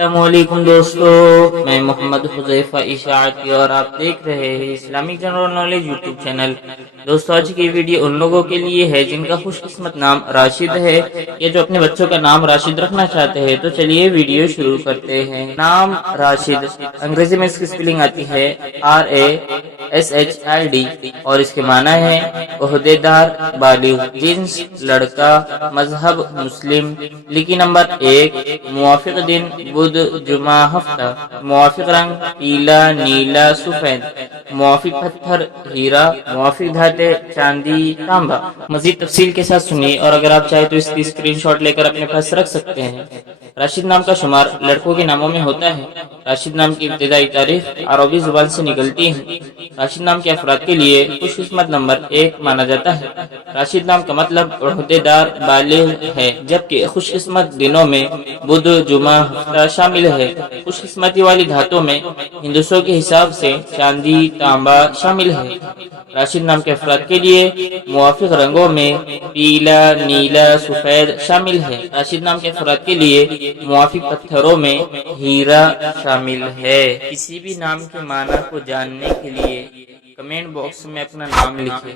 अस्सलामुअलैकुम दोस्तों, मैं मोहम्मद हुजैफा इशाअती और आप देख रहे हैं Islamic general knowledge YouTube channel. दोस्तों, आज की वीडियो उन लोगों के लिए है जिनका खुशकिस्मत नाम राशिद है या जो अपने बच्चों का नाम राशिद रखना चाहते हैं। तो चलिए वीडियो शुरू करते हैं। नाम राशिद, अंग्रेजी में इसकी स्पेलिंग आती है RASHID और इसके माना है ओहदेदार, बालिग, जिन्स लड़का, मजहब मुस्लिम, लिखी नंबर 1, मुवाफिक दिन बुध जुमा हफ्ता, मुवाफिक रंग पीला नीला सफेद, मुवाफिक पत्थर हीरा, मुवाफिक धाते चांदी तांबा। मजीद तफसील के साथ सुनिए और अगर आप चाहे तो इसकी स्क्रीनशॉट लेकर अपने पास रख सकते हैं। राशिद नाम का शुमार लड़कों के नामों में होता है। राशिद नाम की इब्तिदाई तारीख अरबी जुबान से निकलती है। राशिद नाम के अफराद के लिए खुशकिस्मत नंबर 1 माना जाता है। राशिद नाम का मतलब ओहदेदार बालिग है, जबकि खुशकिस्मत दिनों में बुध जुमा हफ्ता शामिल है। खुशकिस्मती वाली धातों में हिंदुस्तान के हिसाब से चांदी तांबा शामिल है। राशिद नाम के अफराद के लिए मुवाफिक रंगों में पीला नीला सफेद शामिल है। राशिद नाम के अफराद के लिए मुवाफिक पत्थरों में हीरा शामिल है। किसी भी नाम के माना को जानने के लिए कमेंट बॉक्स में अपना नाम लिखें।